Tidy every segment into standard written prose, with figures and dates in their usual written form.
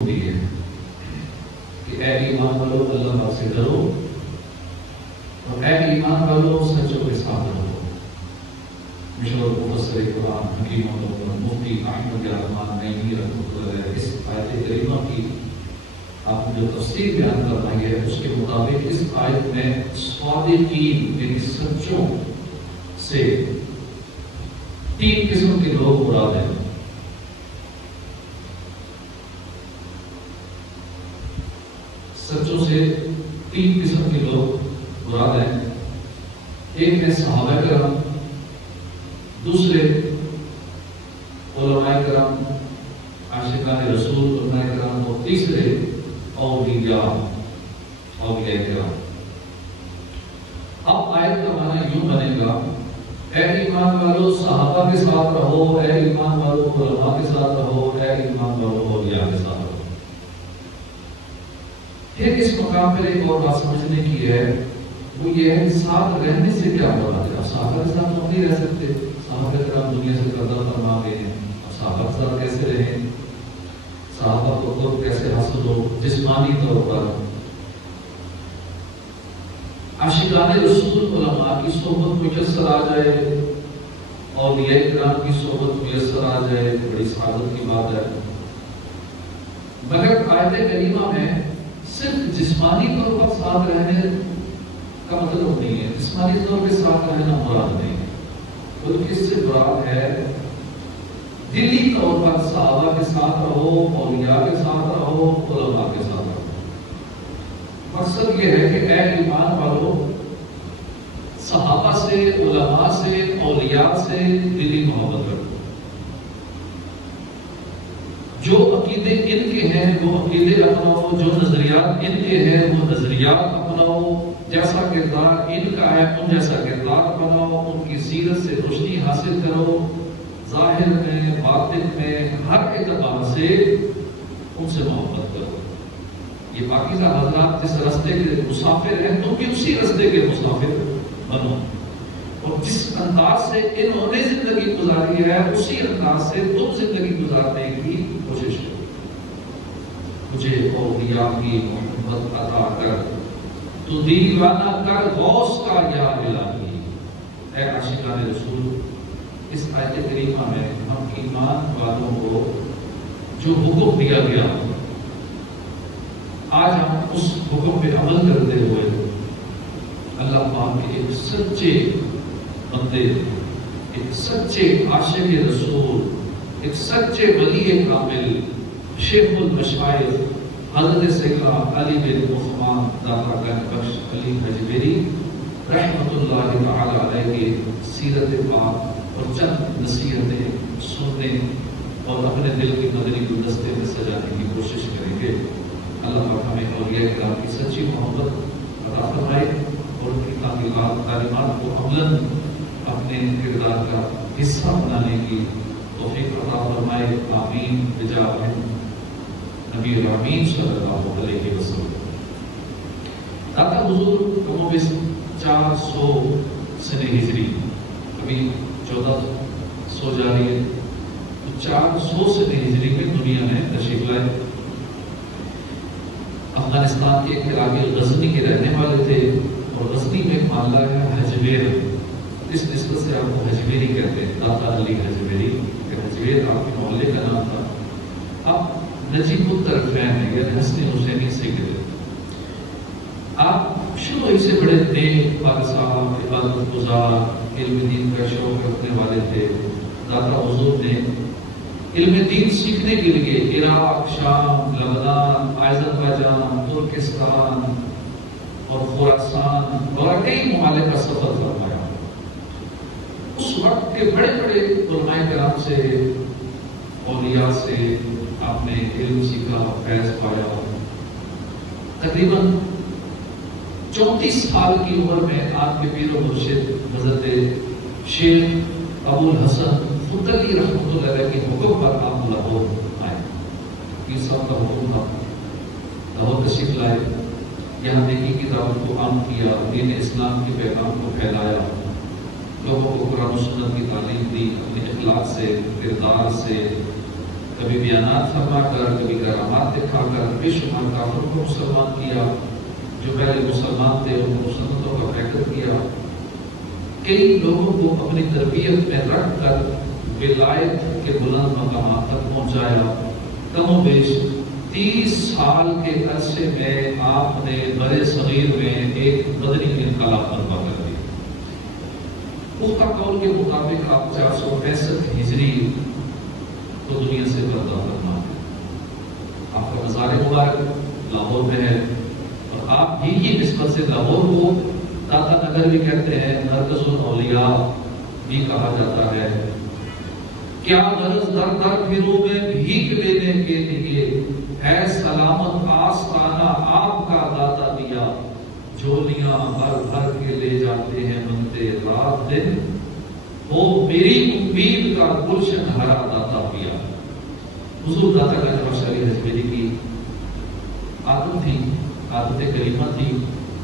ہے کہ اے ایمان والو اللہ پاک سے ڈرو اور اے ایمان والو سچوں کے ساتھ رہو۔ مشہور مفسر قرآن حکیم مفتی احمد رحمان نعیمی رحمۃ اللہ علیہ اس آیت کریمہ کی آپ نے جو تفسیر بیان کروائی ہے اس کے مطابق اس آیت میں صادقین یعنی سچوں سے تین قسم کے لوگ مراد ہیں۔ سچوں سے تین قسم کے لوگ مراد ہیں۔ ایک ہے صحابہ کرام، دوسرے علماء کرام عاشقان رسول علماء کرام، اور تیسرے اولیاء کرام۔ اب آیت کا معنی یوں بنے گا، اے ایمان والو صحابہ کے ساتھ رہو، اے ایمان والو علماء کے ساتھ رہو، اے ایمان والو اولیاء کے ساتھ رہو۔ پھر اس مقام پر ایک اور بات سمجھنے کی ہے، وہ یہ ہے کہ ساتھ رہنے سے کیا مراد ہے۔ اب صحابہ کے ساتھ ہم نہیں رہ سکتے، صحابہ کرام دنیا سے پردہ فرما گئے ہیں، اب صحابہ کے ساتھ کیسے رہیں، صحابہ کو خود کیسے حاصل ہو جسمانی طور پر۔ عاشقان رسول علماء کی صحبت میسر آ جائے، اولیاء کرام کی صحبت میسر آ جائے، بڑی سعادت کی بات ہے۔ مگر آیت کریمہ میں صرف جسمانی طور پر ساتھ رہنے کا مطلب نہیں ہے، جسمانی طور پر ساتھ رہنا مراد نہیں ہے، بلکہ اس سے مراد ہے دلی طور پر صحابہ کے ساتھ رہو، اولیاء کے ساتھ رہو، علماء کے ساتھ رہو۔ مقصد یہ ہے کہ اے ایمان والو صحابہ سے، علماء سے، اولیاء سے دلی محبت رکھو۔ جو عقیدے ان کے ہیں وہ عقیدے اپناؤ، جو نظریات ان کے ہیں وہ نظریات اپناؤ، جیسا کردار ان کا ہے ان جیسا کردار بناؤ، ان کی سیرت سے روشنی حاصل کرو، ظاہر میں باطن میں ہر اعتبار سے ان سے محبت کرو۔ یہ پاکیزہ حضرات جس راستے کے مسافر ہیں تم بھی اسی راستے کے مسافر بنو، اور جس انداز سے انہوں نے زندگی گزاری ہے اسی انداز سے تم زندگی گزارنے کی کوشش کرو۔ مجھے اولیاء کی محبت عطا کر، تو دیوانہ کر غوث کا یا الہی۔ اے عاشقان رسول، اس آیت کریمہ میں ہم ایمان والوں کو جو حکم دیا گیا آج ہم اس حکم پہ عمل کرتے ہوئے اللہ پاک کے ایک سچے بندے، ایک سچے عاشق رسول، ایک سچے ولی کامل، شیخ المشائخ حضرت سیدنا علی بن عثمان داتا گنج بخش علی حجویری رحمۃ اللہ تعالی علیہ کی سیرت پاک اور چند نصیحتیں سننے اور اپنے دل کی مدنی گلدستے میں سجانے کی کوشش کریں گے۔ اللہ پاک ہمیں اولیاء کرام کی سچی محبت عطا فرمائے اور ان کی تعلیمات کو عملاً اپنے کردار کا حصہ بنانے کی توفیق عطا فرمائے۔ آمین بجاہ نبی امین صلی اللہ علیہ وسلم۔ داتا حضور کم و بیش 400 سنہ ہجری، ابھی 1400 جا رہی ہے، تو 400 سنہ ہجری میں دنیا میں تشریف لائے۔ افغانستان کے ایک علاقے غزنی کے رہنے والے تھے، اور غزنی میں ایک محلہ ہے حجویر، اس نسبت سے آپ کو حجویری کہتے ہیں، داتا علی حجویری، حجویر آپ کے محلے کا نام تھا۔ اب نجیب الطرفین ہے، یعنی حسن حسینی سے گرے۔ آپ شروع ہی سے بڑے نیک، پاکصاف، عبادت گزار، علم دین کا شوق رکھنے والے تھے۔ داتا حضور نے علم دین سیکھنے کے لیے عراق، شام، لبنان، آذربائیجان، ترکستان اور خراسان اور کئی ممالک کا سفر فرمایا۔ اس وقت کے بڑے بڑے علماء کرام سے، اولیاء سے آپ نے علم سیکھا، فیض پایا۔ تقریباً 34 سال کی عمر میں آپ کے پیر و مرشد حضرت شیخ ابو الحسن فدلی رحمۃ اللہ علیہ کے حکم پر آپ لاہور آئے۔ پیر صاحب کا حکم تھا، لاہور تشریف لائے، یہاں نیکی کی دعوت کو عام کیا، دین اسلام کے پیغام کو پھیلایا، لوگوں کو قرآن و سنت کی تعلیم دی، اپنے اخلاق سے، کردار سے، کبھی بیانات فرما کر، کبھی کرامات دکھا کر بے شمار کافروں کو مسلمان کیا، جو پہلے مسلمان تھے ان کو سنتوں کا پیکر کیا، کئی لوگوں کو اپنی تربیت میں رکھ کر ولایت کے بلند مقامات تک پہنچایا۔ کم و بیش 30 سال کے عرصے میں آپ نے برے صغیر میں ایک مدنی انقلاب برپا کر دیا۔ پختہ قول کے مطابق آپ 465 ہجری کو دنیا سے پردہ فرما ہے۔ آپ کا مزار مبارک لاہور میں ہے، اور آپ ہی کی نسبت سے لاہور کو داتا نگر بھی کہتے ہیں، مرکز الاولیاء بھی کہا جاتا ہے۔ کیا غرض در در پھروں میں بھیک لینے کے لیے ہے سلامت آستانہ آپ کا داتا دیا، جھولیاں بھر بھر کے لے جاتے ہیں بندے رات دن، وہ میری امید کا گلشن ہرا داتا پیا۔ حضور داتا کا جواب شریح حجویری کی عادت تھی، عادت کریمہ تھی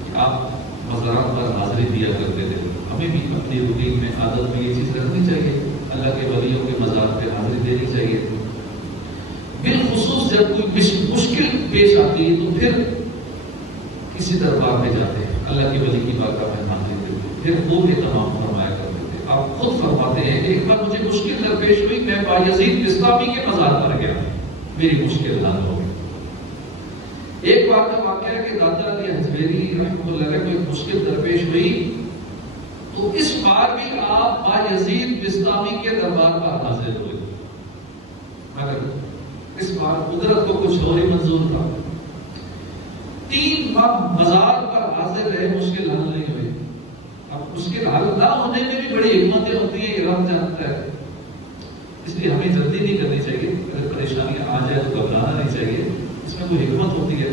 کہ آپ مزارات پر حاضری دیا کرتے تھے۔ ہمیں بھی اپنی روٹین میں عادت میں یہ چیز رکھنی چاہیے، اللہ کے ولیوں کے مزار پہ حاضری دینی چاہیے۔ بالخصوص جب کوئی مشکل پیش آتی ہے تو پھر کسی دربار میں جاتے ہیں، اللہ کے ولی کی بارگاہ میں حاضری دیتے ہیں، پھر وہ اہتمام فرمایا کرتے تھے۔ آپ خود فرماتے ہیں کہ ایک بار مجھے مشکل درپیش ہوئی، میں بایزید بسطامی کے مزار پر گیا، میری مشکل حل ہو گئی۔ ایک بار کا واقعہ ہے کہ داتا علی حجویری رحمۃ اللہ علیہ کو ایک مشکل درپیش ہوئی، تو اس بار بھی آپ بایزید بسطامی کے دربار پر حاضر ہوئے، مگر اس بار قدرت کو کچھ اور ہی منظور تھا۔ 3 ماہ مزار پر حاضر رہے، مشکل حل نہیں ہوئی۔ اب مشکل حل نہ ہونے میں بھی بڑی حکمتیں ہوتی ہیں، یہ رب جانتا ہے، اس لیے ہمیں جلدی نہیں کرنی چاہیے۔ اگر پریشانیاں آ جائے تو گھبرانا نہیں چاہیے، اس میں کوئی حکمت ہوتی ہے۔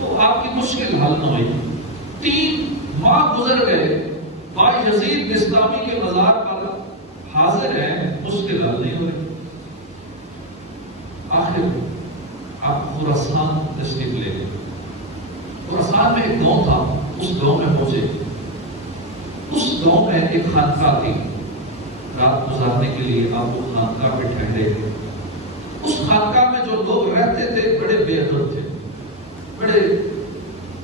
تو آپ کی مشکل حل نہ ہوئی، 3 ماہ گزر گئے، بایزید بسطامی کے مزار پر حاضر ہیں، مشکل حل نہیں ہوئی۔ آخر آپ خراسان تشریف لے گئے۔ خراسان میں ایک گاؤں تھا، اس گاؤں میں پہنچے۔ اس گاؤں میں ایک خانقاہ تھی، رات گزارنے کے لیے آپ کو خانقاہ پہ ٹھہرے۔ اس خانقاہ میں جو لوگ رہتے تھے بڑے بے ادب تھے، بڑے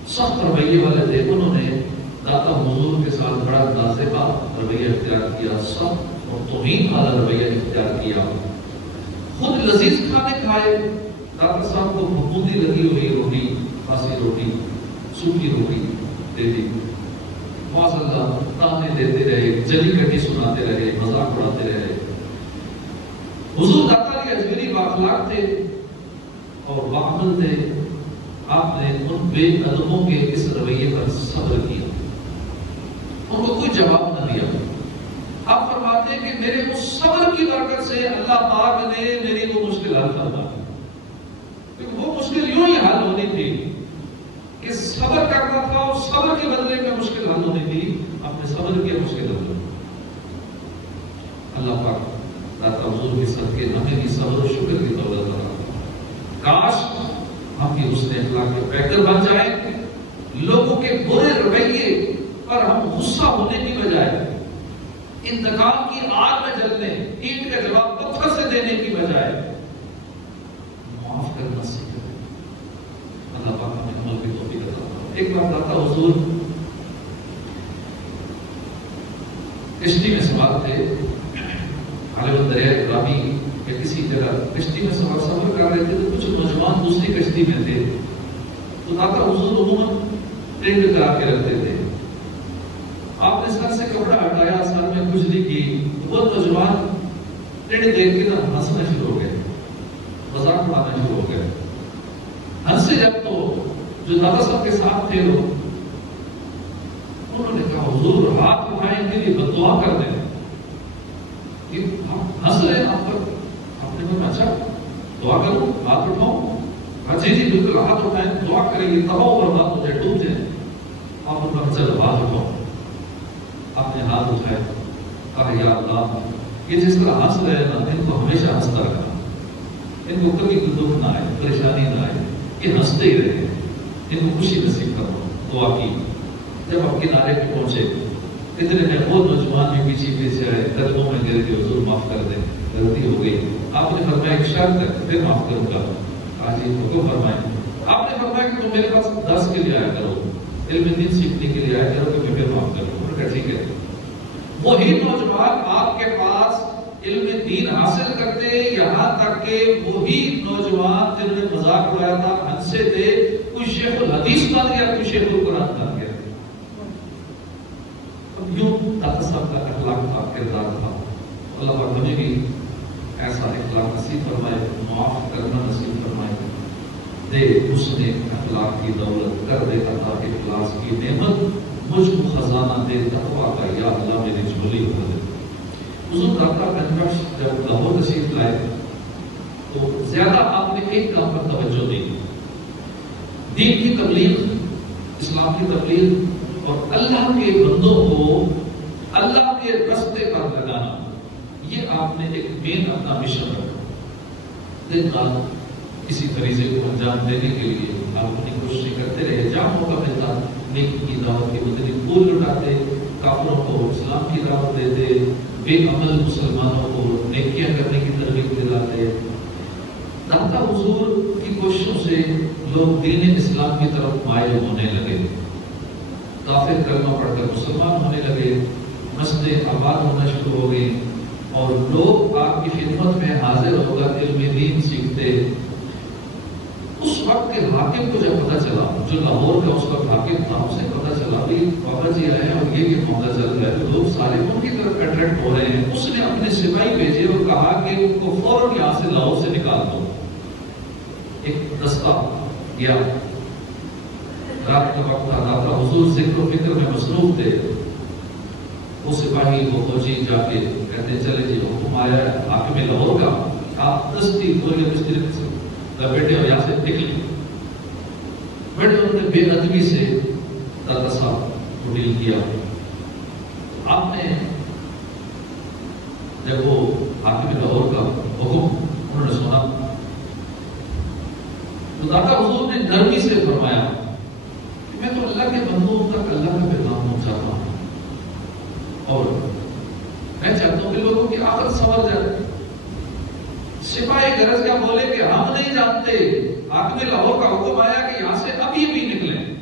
سخت رویے والے تھے۔ انہوں نے داتا حضور کے ساتھ بڑا نازیبا رویہ اختیار کیا، سخت اور توہین والا رویہ اختیار کیا۔ خود لذیذ کھانے کھائے، داتا صاحب کو پھپھوندی لگی ہوئی روٹی، باسی روٹی، سوکھی روٹی دے دی، معاذ اللہ تانے دیتے رہے، جلی کٹی سناتے رہے، مذاق اڑاتے رہے۔ حضور داتا علی حجویری بااخلاق تھے اور باعمل تھے۔ آپ نے ان بے ادبوں کے اس رویے پر صبر کیا، ان کو کوئی جواب نہ دیا۔ آپ فرماتے ہیں کہ میرے اس صبر کی برکت سے اللہ پاک نے میری وہ مشکل حل فرما دی، کیونکہ وہ مشکل یوں ہی حل ہونی تھی کہ صبر کرنا تھا، اور صبر کے بدلے میں مشکل حل ہونی تھی۔ آپ نے صبر کیا، مشکل حل ہونی۔ اللہ پاک داتا حضور کے صدقے ہمیں بھی صبر و شکر کی دولت عطا فرمائے۔ کاش ہم بھی حسن اخلاق کے پیکر بن جائیں، لوگوں کے برے رویے پر ہم غصہ ہونے کی بجائے انتقام کی آگ میں جلنے، اینٹ کا جواب پتھر سے دینے کی بجائے معاف کرنا سیکھیں۔ اللہ پاک ہمیں عمل کی توفیق عطا فرمائے۔ ایک بار داتا حضور کشتی میں سوار تھے، غالباً دریائے رابی یا کسی جگہ کشتی میں سفر کر رہے تھے، تو کچھ نوجوان دوسری کشتی میں تھے۔ تو داتا حضور عموماً ٹینڈ کرا کے رکھتے تھے۔ آپ نے سر سے کپڑا ہٹایا، سر میں کھجلی کی، وہ نوجوان ٹینڈ دیکھ کے ہنسنا شروع ہو گئے، مذاق اڑانا شروع ہو گئے۔ ہنسے جب تو جو داتا صاحب کے ساتھ تھے لوگ، انہوں نے کہا حضور ہاتھ اٹھائیں، ان کے لیے بد دعا کر دیں۔ ہنس رہے ہیں آپ پر، آپ نے کہا اچھا دعا کروں، ہاتھ اٹھاؤں؟ جی جی بالکل، ہاتھ اٹھائیں، دعا کریں گے، تباہ و برباد ہو جائے، ڈوب جائیں۔ آپ نے کہا چلو ہاتھ اٹھاؤ۔ آپ نے ہاتھ اٹھائے، کہا یا اللہ یہ جس طرح ہنس رہے ہیں نا، ان کو ہمیشہ ہنستا رکھنا، ان کو کبھی کوئی دکھ نہ آئے، پریشانی نہ آئے، یہ ہنستے ہی رہے، ان کو خوشی نصیب کرو۔ دعا کی۔ جب آپ کنارے پہ پہنچے، اتنے میں وہ نوجوان بھی پیچھے پیچھے آئے، قدموں میں گر کے حضور معاف کر دیں، غلطی ہو گئی، آپ نے فرمایا ایک شرط ہے پھر معاف کروں گا. حاجی حکم فرمائیں. آپ نے فرمایا کہ تم میرے پاس 10 کے لیے آیا کرو, علم دین سیکھنے کے لیے آیا کرو کہ میں پھر معاف کروں. انہوں نے کہا ٹھیک ہے. وہی نوجوان آپ کے پاس علم دین حاصل کرتے, یہاں تک کہ وہی نوجوان جنہوں نے مذاق اڑایا تھا, ہنسے تھے, کوئی شیخ الحدیث بن گیا, کوئی شیخ القرآن بن گیا. یوں تصوف کا اخلاق تھا, کردار تھا. اللہ پاک مجھے بھی ایسا اخلاق نصیب فرمائے, معاف کرنا نصیب فرمائے دے. اس نے اخلاق کی دولت کر دے عطا, اخلاص کی نعمت مجھ کو خزانہ دے تقویٰ کا, یا اللہ میری جھولی بھر دے. حضور داتا گنج جب لاہور تشریف لائے تو زیادہ آپ نے ایک کام پر توجہ دی, دین کی تبلیغ, اسلام کی تبلیغ اور اللہ کے بندوں کو اللہ کے راستے پر لگانا. یہ آپ نے ایک مین اپنا مشن رکھا. دن رات کسی فریضے کو انجام دینے کے لیے آپ اپنی کوششیں کرتے رہے. جہاں موقع ملتا نیکی کی دعوت کے مدنی پھول لٹاتے, کافروں کو اسلام کی دعوت دیتے, بے عمل مسلمانوں کو نیکیاں کرنے کی ترغیب دلاتے. داتا حضور کی کوششوں سے لوگ دین اسلام کی طرف مائل ہونے لگے, کافر کلمہ پڑھ کر مسلمان ہونے لگے, مسجدیں آباد ہونا شروع ہو گئی اور لوگ آپ کی خدمت میں حاضر ہو کر علم دین سیکھتے. اس وقت کے حاکم کو جب پتہ چلا, جو لاہور کا اس وقت حاکم تھا, اسے پتہ چلا بھی بابا جی آئے ہیں اور یہ معاملہ چل رہا ہے, تو لوگ سارے ان کی طرف اٹریکٹ ہو رہے ہیں. اس نے اپنے سپاہی بھیجے اور کہا کہ ان کو فوراً یہاں سے لاہور سے نکال دو. ایک دستہ گیا, رات کا وقت تھا, داتا حضور ذکر و فکر میں مصروف تھے. وہ سپاہی وہ فوجی جا کے کہتے چلے جی حکم آیا ہے حاکم لاہور کا, آپ دستی گولیاں بستری سے لپیٹے اور یہاں سے نکلے. بڑے انہوں نے بے ادبی سے داتا صاحب کو ڈیل کیا. آپ نے جب وہ حاکم لاہور کا حکم انہوں نے سنا تو داتا حضور نے نرمی سے فرمایا کہ میں تو اللہ کے بندوں تک اللہ کا پیغام پہنچاتا ہوں اور میں چاہتا ہوں کہ لوگوں کی عقل سنور جائے. سپاہی گرج کیا بولے کہ ہم نہیں جانتے, حاکم لاہور کا حکم آیا کہ یہاں سے ابھی بھی نکلیں,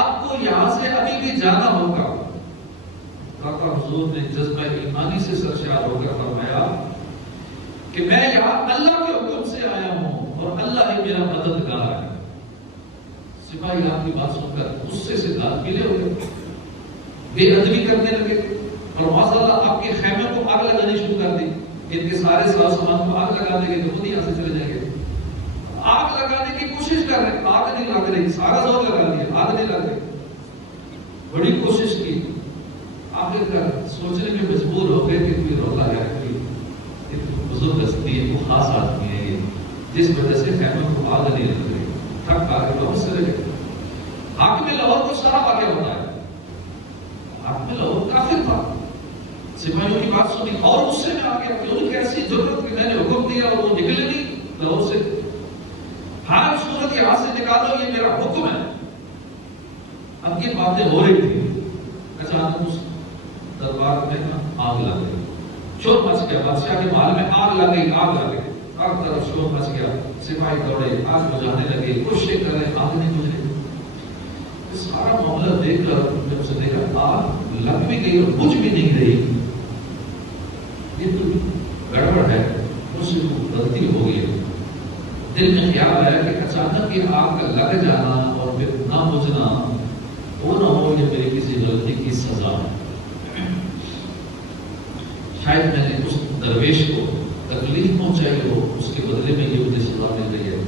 آپ کو یہاں سے ابھی بھی جانا ہوگا. داتا حضور نے جذبہ ایمانی سے سرشار ہو کر فرمایا کہ میں یہاں اللہ کے حکم سے آیا ہوں اور اللہ ہی میرا مددگار ہے. سپاہی آپ کی بات سن کر غصے سے داد گلے ہو گئے, بے ادبی کرنے لگے اور معاذاللہ آپ کے خیمے کو آگ لگانی شروع کر دی. ان کے سارے ساز سامان کو آگ لگا دیں گے تو خود یہاں سے چلے جائیں گے. آگ لگانے کی کوشش کر رہے, آگ نہیں لگ رہی, سارا زور لگا دیا, آگ نہیں لگ رہی. بڑی کوشش کی, آخر کر سوچنے میں مجبور ہو گئے کہ کوئی رولا ہے, کوئی بزرگ ہستی ہے, کوئی خاص آدمی ہے یہ, جس وجہ سے خیمے کو آگ نہیں لگ رہی. تھک آ کے واپس چلے گئے. حاکم لاہور کو سارا واقعہ ہوتا ہے. حاکم لاہور کافر تھا, سپاہیوں کی بات سنی اور غصے میں آ گیا کہ ان کی ایسی ضرورت کہ میں نے حکم دیا اور وہ نکلے نہیں لاہور سے. ہر صورت یہاں سے نکالو, یہ میرا حکم ہے. اب یہ باتیں ہو رہی تھی, اچانک اس دربار میں آگ لگ گئی, شور مچ گیا. بادشاہ کے محل میں آگ لگ گئی, آگ لگ گئی, ہر طرف شور مچ گیا. سپاہی دوڑے, آگ بجھانے لگے, کوششیں کر رہے, آگ نہیں بجھ رہی. سارا معاملہ دیکھ کر میں اسے دیکھا آگ لگ بھی گئی اور بجھ بھی نہیں رہی. یہ تو گڑبڑ ہے, اس سے غلطی ہو گئی. دل میں خیال آیا کہ اچانک یہ آگ کا لگ جانا اور پھر نہ بجھنا وہ نہ ہو یہ میری کسی غلطی کی سزا ہے. شاید میں نے اس درویش کو تکلیف پہنچائی ہو, اس کے بدلے میں یہ مجھے سزا مل رہی ہے.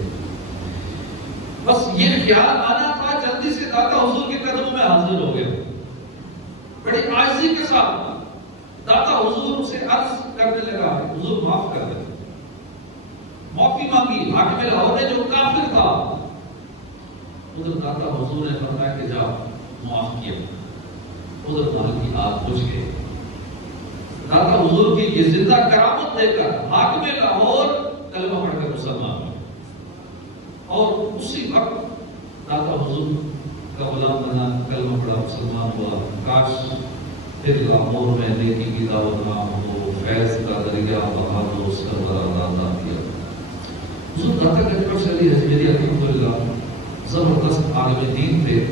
بس یہ خیال آنا تھا, جلدی سے داتا حضور کے قدموں میں حاضر ہو گئے. بڑی عاجزی کے ساتھ داتا حضور سے عرض کرنے لگا, حضور معاف کر دیں. معافی مانگی. حاکم لاہور نے جو کافر تھا, ادھر داتا حضور نے فرمایا کہ جا معاف کیا. ادھر محل کی آگ بجھ گئی. داتا حضور کی یہ زندہ کرامت دے کر حاکم لاہور کلمہ پڑھ کر مسلمان ہوئے اور اسی وقت داتا حضور کا غلام بنا, کلمہ پڑھا, مسلمان ہوا. کاش پھر لاہور میں نیکی کی دعوت عام ہو، فیض کا دریا بہا دو، سربراہ داتا دیا۔ حضور داتا گنج علی حجویری الحمدللہ زبردست عالم دین تھے،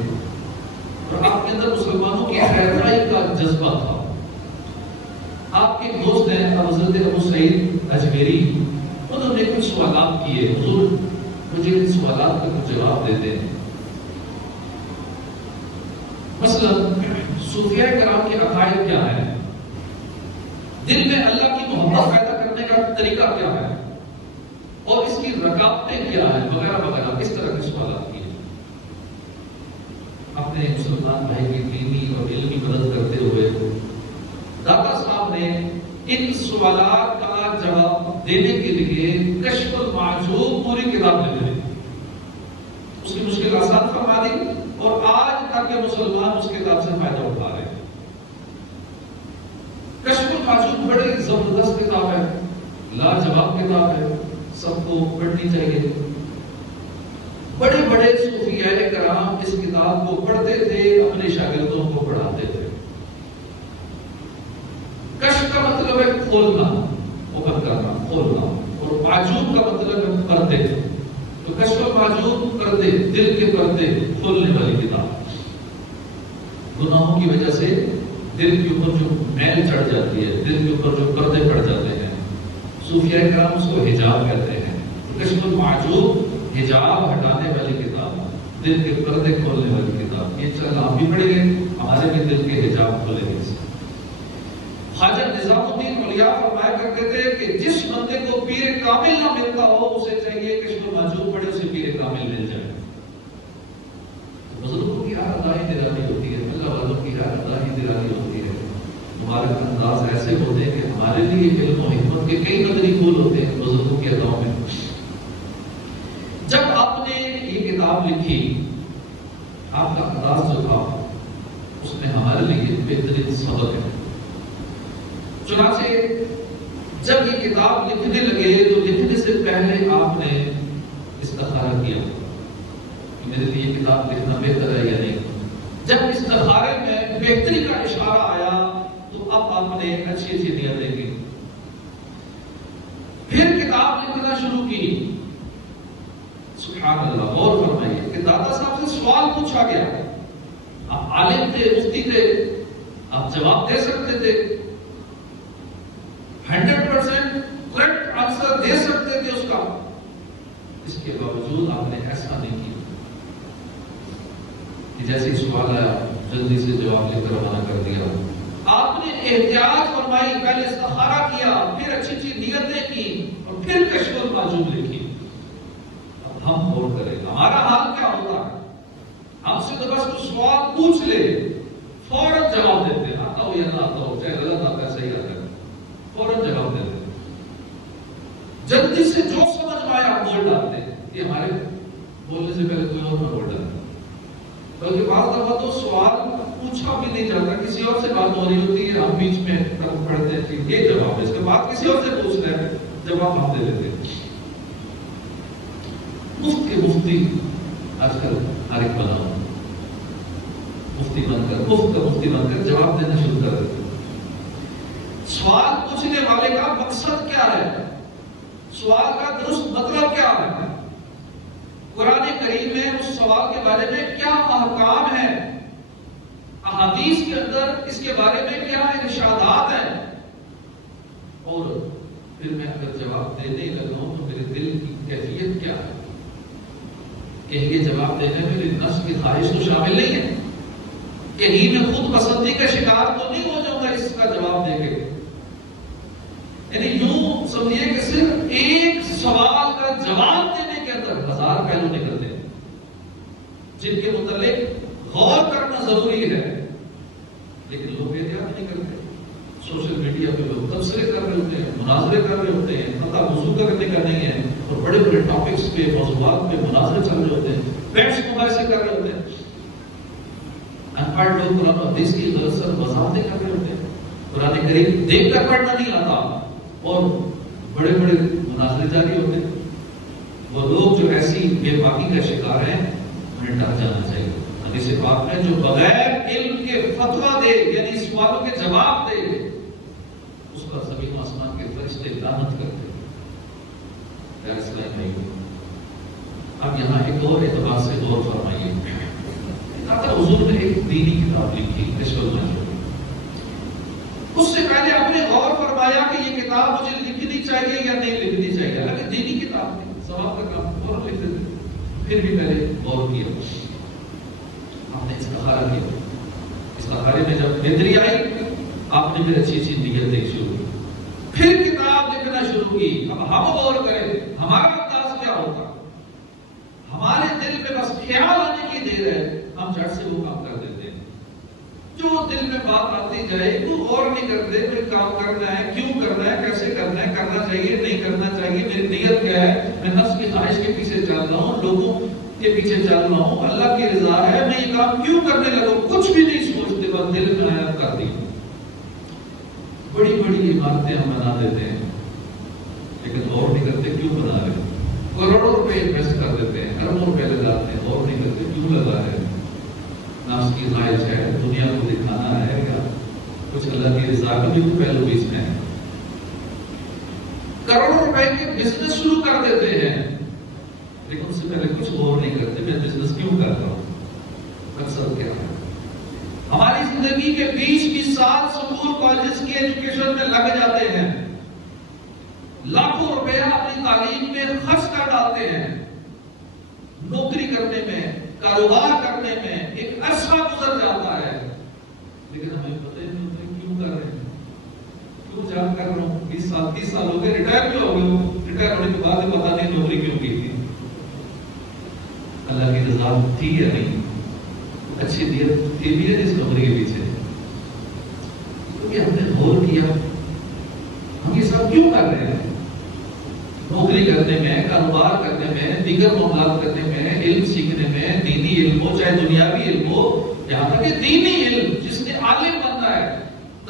اور آپ کے اندر مسلمانوں کی خیرخواہی کا جذبہ تھا۔ آپ کے دوست ہیں حضرت ابو سعید اجمیری، انہوں نے کچھ سوالات کیے، حضور مجھے ان سوالات کا کچھ جواب دیتے ہیں۔ مثلا صوفیاء کرام کے عقائد کیا ہے، دل میں اللہ کی محبت پیدا کرنے کا طریقہ کیا ہے، اور اس کی رکاوٹیں کیا ہیں، وغیرہ وغیرہ، اس طرح کے سوالات کیے۔ اپنے مسلمان بھائی کی دینی اور علمی مدد کرتے ہوئے داتا صاحب نے ان سوالات کا جواب دینے کے لیے کشف المعجوب پوری کتاب لکھ لی، اس کی مشکل آسان فرما دی، اور آج تک کے مسلمان اس کتاب سے فائدہ اٹھا رہے ہیں۔ کشف المعجوب بڑی زبردست کتاب ہے، لاجواب کتاب ہے، سب کو پڑھنی چاہیے۔ بڑے بڑے صوفیاء کرام اس کتاب کو پڑھتے تھے، اپنے شاگردوں کو پڑھاتے تھے۔ کشف کا مطلب ہے کھولنا، اوپن کرنا، کھولنا، اور معجوب کا مطلب ہے پردے۔ تو کشف المعجوب پردے، دل کے پردے کھولنے والی کتاب۔ گناہوں کی وجہ سے دل کے اوپر جو میل چڑھ جاتی ہے، دل کے اوپر جو پردے پڑ جاتے ہیں، صوفیاء کرام اس کو حجاب کہتے ہیں۔ کشف المعجوب حجاب ہٹانے والی کتاب، دل کے پردے کھولنے والی کتاب۔ یہ چل آپ بھی پڑھیں گے، ہمارے بھی دل کے حجاب کھولیں گے۔ خواجہ نظام الدین اولیاء فرمایا کرتے تھے کہ جس بندے کو پیر کامل نہ ملتا ہو، اسے چاہیے کشف المعجوب پڑھے، اسے پیر کامل مل جائے۔ بزرگوں کی ہر ادائی نرالی ہوتی ہے، اللہ والوں کی ہر ادائی نرالی ہوتی ہے۔ ہمارے انداز ایسے ہوتے ہیں کہ ہمارے لیے علم و حکمت کے کئی قدری پھول ہوتے ہیں بزرگوں کی اداؤں میں۔ جب آپ نے یہ کتاب لکھی، آپ کا انداز جو تھا اس میں ہمارے لیے بہترین سبق ہے۔ چنانچہ جب یہ کتاب لکھنے لگے تو لکھنے سے پہلے آپ نے استخارہ کیا کہ میرے لیے یہ کتاب لکھنا بہتر ہے یا نہیں۔ جب استخارے میں بہتری کا اشارہ آیا تو اب آپ نے اچھی اچھی نیتیں کی، پھر کتاب لکھنا شروع کی۔ سبحان اللہ، غور فرمائیے کہ داتا صاحب سے سوال پوچھا گیا، آپ عالم تھے، مفتی تھے، آپ جواب دے سکتے تھے، 100% کریکٹ آنسر دے سکتے تھے اس کا، اس کے باوجود آپ نے ایسا نہیں کیا کہ جیسے سوال آیا جلدی سے جواب لے کر روانہ کر دیا۔ آپ نے احتیاط فرمائی، پہلے استخارہ کیا، پھر اچھی اچھی نیتیں کی، اور پھر کشف المعجوب لکھی۔ اب ہم غور کریں ہمارا حال کیا ہوتا ہے؟ ہم سے تو بس کچھ سوال پوچھ لے، فوراً جواب دیتے ہیں، آتا ہو یا نہ آتا ہو، چاہے غلط آتا ہے صحیح آتا ہے، فوراً جواب دیتے ہیں، جلدی سے جو سمجھ میں آیا بول ڈالتے ہیں۔ یہ ہمارے بولنے سے پہلے کوئی اور نہ بول ڈالتا، بلکہ بعض دفعہ تو سوال پوچھا بھی نہیں جاتا، کسی اور سے بات ہو رہی ہوتی ہے، ہم بیچ میں پڑھتے ہیں کہ یہ جواب ہے، اس کے بعد کسی اور سے پوچھ رہے ہیں، جواب ہم دے دیتے ہیں۔ مفتی آج کل ہر ایک بنا مفتی بن کر جواب دینا شروع کر دیتے۔ سوال پوچھنے والے کا مقصد کیا ہے، سوال کا درست مطلب کیا ہے، قرآن کریم میں اس سوال کے بارے میں کیا احکام ہے، احادیث کے اندر اس کے بارے میں کیا ارشادات ہیں، اور پھر میں اگر جواب دینے لگا ہوں تو میرے دل کی کیفیت کیا ہے۔ کہ یہ جواب دینے میں میری نفس کی خواہش تو شامل نہیں ہے، کہیں میں خود پسندی کا شکار تو نہیں ہو جاؤں گا اس کا جواب دے کے۔ یعنی یوں سمجھیے کہ صرف ایک سوال کا جواب دینے کے اندر 1000 پہلو نکلتے ہیں جن کے متعلق غور کرنا ضروری ہے، لیکن لوگ احتیاط نہیں کرتے۔ سوشل میڈیا پہ لوگ تبصرے کر رہے ہوتے ہیں، مناظرے کر رہے ہوتے ہیں، پتہ موضوع کرنے کا نہیں ہے، اور بڑے بڑے ٹاپکس پہ، موضوعات پہ مناظرے چل رہے ہوتے ہیں، بحث مباحثے کر رہے ہوتے ہیں۔ انپڑھ لوگ قرآن و حدیث کی غلط سر وضاحتیں کر رہے ہوتے ہیں، قرآن کریم دیکھ کر پڑھنا نہیں آتا، اور بڑے بڑے مناظرے جاری ہوتے ہیں۔ وہ لوگ جو ایسی بے باکی کا شکار ہیں انہیں ڈر جانا چاہیے۔ حدیث پاک میں جو بغیر علم کے فتویٰ دے یعنی سوالوں کے جواب دے اس پر زمین آسمان کے فرشتے لعنت کرتے ہیں۔ اب یہاں ایک اور اعتبار سے غور فرمائیے، حضور نے ایک دینی کتاب لکھی اس سے پہلے آپ نے غور فرمایا کہ یہ کتاب مجھے لکھنی چاہیے یا نہیں لکھنی چاہیے، اگر دینی کتاب ہے ثواب کا کام اور لکھ دیتے، پھر بھی پہلے غور کیا، آپ نے استخارہ کیا، استخارے میں جب بہتری آئی آپ نے پھر اچھی نیت دیکھ شروع کی، پھر کتاب لکھنا شروع کی۔ اب ہم غور کریں ہمارا انداز کیا ہوگا، ہمارے دل میں بس خیال آنے کی دیر ہے، ہم جھٹ سے وہ کام کر دیتے ہیں، جو دل میں بات آتی جائے وہ غور نہیں کرتے، میں کام کرنا ہے، کیوں کرنا ہے، کیسے کرنا ہے، کرنا چاہیے نہیں کرنا چاہیے، میری نیت کیا ہے، میں نفس کی خواہش کے پیچھے چل رہا ہوں، لوگوں کے پیچھے چل رہا ہوں، اللہ کی رضا ہے، میں یہ کام کیوں کرنے لگا، کچھ بھی نہیں سوچتے، بس دل میں آیا کر دی۔ بڑی بڑی عمارتیں ہم بنا دیتے ہیں لیکن غور نہیں کرتے کیوں بنا رہے ہیں، کروڑوں روپے انویسٹ کر دیتے ہیں، اربوں روپے لگاتے ہیں، غور نہیں کرتے کیوں لگا رہے ہیں، نفس کی خواہش ہے، دنیا کو دکھانا ہے، یا کچھ اللہ کی رضا کا بھی پہلو بیچ میں ہے۔ کروڑوں روپے کے بزنس شروع کر دیتے ہیں لیکن اس سے پہلے کچھ غور نہیں کرتے میں بزنس کیوں کر رہا ہوں، مقصد کیا ہے۔ ہماری زندگی کے 20 سال سکول کالجز کی ایجوکیشن میں لگ جاتے ہیں، لاکھوں روپیہ اپنی تعلیم میں خرچ کر ڈالتے ہیں، نوکری کرنے میں، کاروبار کرنے میں ایک عرصہ گزر جاتا ہے لیکن ہمیں پتہ ہی نہیں ہوتا کیوں کر رہے ہیں، کیوں جان کر رہا ہوں۔ 20 سال 30 سال ہو گئے، ریٹائر بھی ہو گئے، ریٹائر ہونے کے بعد پتہ نہیں نوکری کیوں کی تھی، اللہ کی رضا تھی یا نہیں، اچھی نیت تھی بھی ہے اس نوکری کے پیچھے، کیونکہ ہم نے غور کیا ہم یہ سب کیوں کر رہے ہیں، نوکری کرنے میں، کاروبار کرنے میں، دیگر معاملات کرنے میں، علم سیکھنے میں، دینی علم ہو چاہے دنیاوی علم ہو، یہاں تک کہ دینی علم جس نے عالم بننا ہے،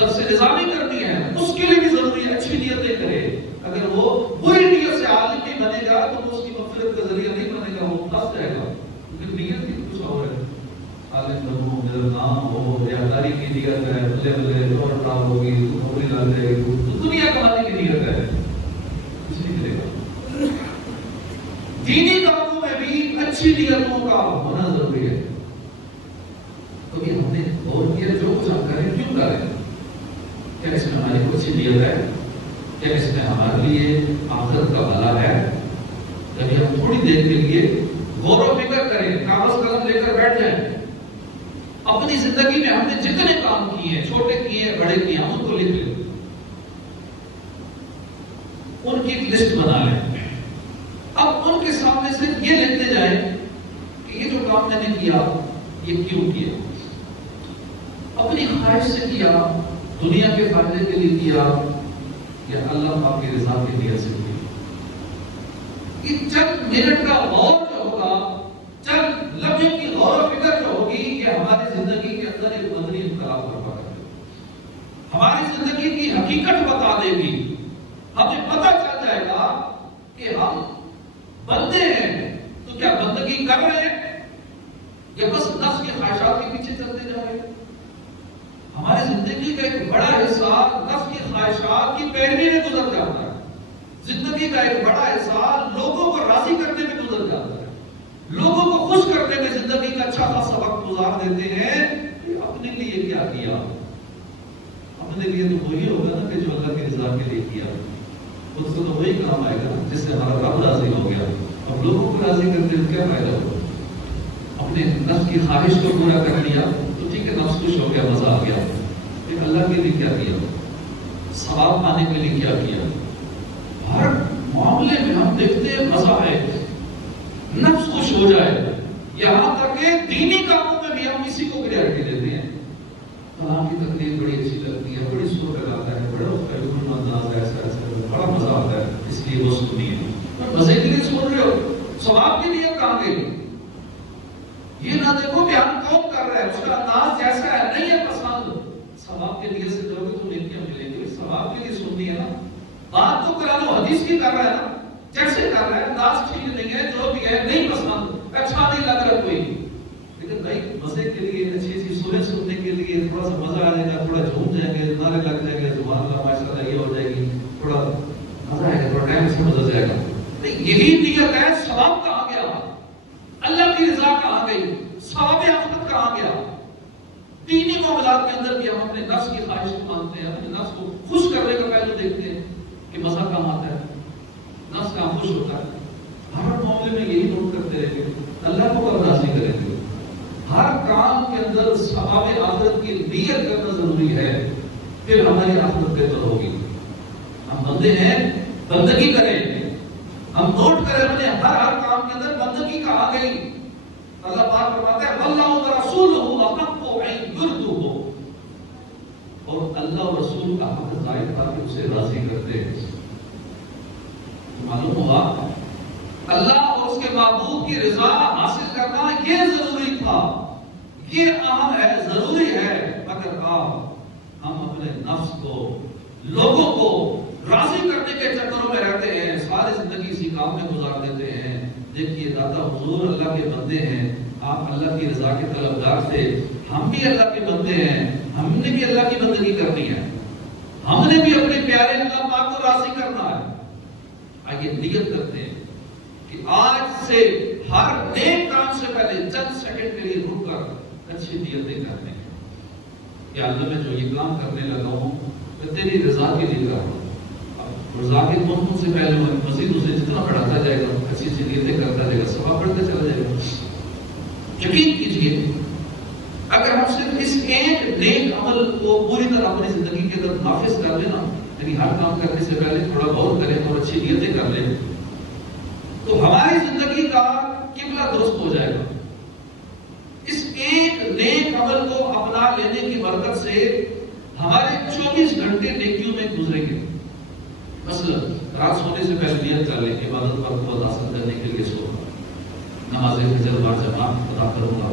درس نظامی کرنی ہے، اس کے لیے بھی ضروری ہے اچھی نیتیں کرے، اگر وہ بری نیت سے عالم نہیں بنے گا تو وہ اس کی مغفرت کا ذریعہ نہیں بنے گا، وہ پھنس جائے گا، کیونکہ نیت ہی کچھ اور ہے، عالم بنو میرا نام ہو، ریاکاری کی نیت ہے، بلے بلے دور ٹاپ ہوگی، نوکری لگ جائے گی، تو دنیا کمانے کی نیت ہے، کچھ نہیں کرے گا۔ دینی کاموں میں بھی اچھی نیتوں کا ہونا ضروری ہے، تو یہ ہم نے غور کیا جو کچھ ہم کریں کیوں کریں، کیا اس میں ہماری کوئی اچھی نیت ہے، کیا اس میں ہمارے لیے آخرت کا بھلا ہے، جب ہم تھوڑی دیر کے لیے غور و فکر کریں، کاغذ قلم لے کر بیٹھ جائیں، اپنی زندگی میں ہم نے جتنے کام کیے ہیں، چھوٹے کیے ہیں، بڑے کیے ہیں، ان کو لکھ لیں، ان کی ایک لسٹ بنا لیں، اب ان کے سامنے سے یہ لکھتے جائیں کہ یہ جو کام میں نے کیا یہ کیوں کیا، اپنی خواہش سے کیا، دنیا کے فائدے کے لیے کیا یا اللہ پاک کی رضا کے لیے سے کیا۔ یہ چند منٹ کا غور جو ہوگا، چند لمحے کی غور و فکر جو ہوگی، یہ ہماری زندگی کے اندر ایک مدنی انقلاب برپا کرے گا، ہماری زندگی کی حقیقت بتا دے گی، ہمیں پتہ چل جائے گا کہ ہم بندے ہیں تو کیا بندگی کر رہے ہیں یا بس نفس کے خواہشات کے پیچھے چلتے جا رہے ہیں۔ ہماری زندگی کا ایک بڑا حصہ نفس کی خواہشات کی پیروی میں گزر جاتا ہے، زندگی کا ایک بڑا حصہ لوگوں کو راضی کرنے میں گزر جاتا ہے، لوگوں کو خوش کرنے میں زندگی کا اچھا خاصا وقت گزار دیتے ہیں، اپنے لیے کیا کیا، اپنے لیے تو وہی ہوگا نا کہ جو اللہ کی رضا کے لیے کیا، اس کو تو وہی کام آئے گا جس سے ہمارا رب راضی ہو گیا، اب لوگوں کو راضی کرتے ہیں کیا فائدہ ہوگا، اپنے نفس کی خواہش کو پورا کر لیا تو ٹھیک ہے، نفس خوش ہو گیا، مزہ آ گیا، پھر اللہ کے لیے کیا کیا، ثواب پانے کے لیے کیا کیا، ہر معاملے میں ہم دیکھتے ہیں مزہ ہے، نفس خوش ہو جائے، یہاں تک کہ دینی کاموں میں بھی ہم اسی کو پریارٹی دیتے ہیں، فلاں کی تقریر بڑی اچھی لگتی ہے، بڑی سر لگاتا ہے، بڑا فیلگن انداز ہے، ایسا بڑا مزہ آتا ہے، اس لیے وہ سنی ہے، مزے کے لیے سن رہے ہو، ثواب کے لیے کہاں گئی، یہ نہ دیکھو کہ ہم کون کر رہے ہیں، اس کا انداز جیسا ہے نہیں ہے پسند، ثواب کے لیے سے کرو گے تو نیکیاں ملیں گی، ثواب کے لیے سننی ہے نا، بات تو کرا لو، حدیث کی کر رہا ہے نا، جیسے کر رہا ہے، انداز ٹھیک نہیں ہے، جو بھی ہے نہیں پسند، اچھا نہیں لگ رہا کوئی، لیکن بھائی مزے کے لیے اچھی اچھی سوریں سننے کے لیے تھوڑا سا مزہ آ جائے گا، تھوڑا جھوم جائیں گے، نعرے لگ جائیں گے، سبحان اللہ ماشاء اللہ یہ ہو جائے گی، تھوڑا مزہ آئے گا، تھوڑا ٹائم سے مزہ جائے گا. یہی نیت ہے. ثواب کہاں گیا؟ اللہ کی رضا کہاں گئی؟ ثواب آخرت کہاں گیا؟ دینی معاملات کے اندر بھی ہم اپنے نفس کی خواہش کو مانتے ہیں، اپنے نفس کو خوش کرنے کا پہلو دیکھتے ہیں کہ مزہ کہاں آتا ہے، نفس کہاں خوش ہوتا ہے. ہر معاملے میں یہی نوٹ کرتے رہیں گے اللہ کو کب راضی کریں گے. ہر کام کے اندر ثواب آخرت کی نیت کرنا ضروری ہے، پھر ہماری آخرت بہتر ہوگی. ہم بندے ہیں، بندگی کریں. ہم نوٹ کریں اپنے ہر کام کے اندر بندگی کہاں گئی. اللہ پاک فرماتا ہے واللہ ورسولہ احق ان یرضوہ، اور اللہ اور رسول کا حق ظاہر تاکہ اسے راضی کرتے ہیں. معلوم ہوا اللہ اور اس کے معبود کی رضا حاصل کرنا یہ ضروری تھا، یہ اہم ہے، ضروری ہے. مگر ہم اپنے نفس کو، لوگوں کو راضی کرنے کے چکروں میں رہتے ہیں، ساری زندگی اسی کام میں گزار دیتے ہیں. دیکھیے داتا حضور اللہ کے بندے ہیں، آپ اللہ کی رضا کے طلبگار تھے، ہم بھی اللہ کے بندے ہیں، ہم نے بھی اللہ کی بندگی کرنی ہے، ہم نے بھی اپنے پیارے اللہ پاک کو راضی کرنا ہے. آئیے نیت کرتے ہیں کہ آج سے ہر نیک کام سے پہلے چند سیکنڈ کے لیے رک کر اچھی نیتیں کرنے ہیں. یا اللہ میں جو یہ کام کرنے لگا ہوں میں تیری رضا کے لیے کر رہا ہوں. رضا کے کون سے پہلے مزید اسے جتنا بڑھاتا جائے گا، اچھی اچھی نیتیں کرتا جائے گا، ثواب بڑھتا چلا جائے گا. یقین کیجیے اگر ہم صرف اس ایک نیک عمل کو پوری طرح اپنی زندگی کے اندر نافذ کر لینا، یعنی ہر کام کرنے سے پہلے تھوڑا بہت کریں اور اچھی نیتیں کر لیں، تو ہماری زندگی کا قبلہ درست ہو جائے گا. اس ایک نیک عمل کو اپنا لینے کی برکت سے ہمارے 24 گھنٹے نیکیوں میں گزریں گے. مثلا رات سونے سے پہلے نیت کر لیں عبادت وقت حاصل کرنے کے لیے سونا، نماز فجر با جماعت ادا کروں گا،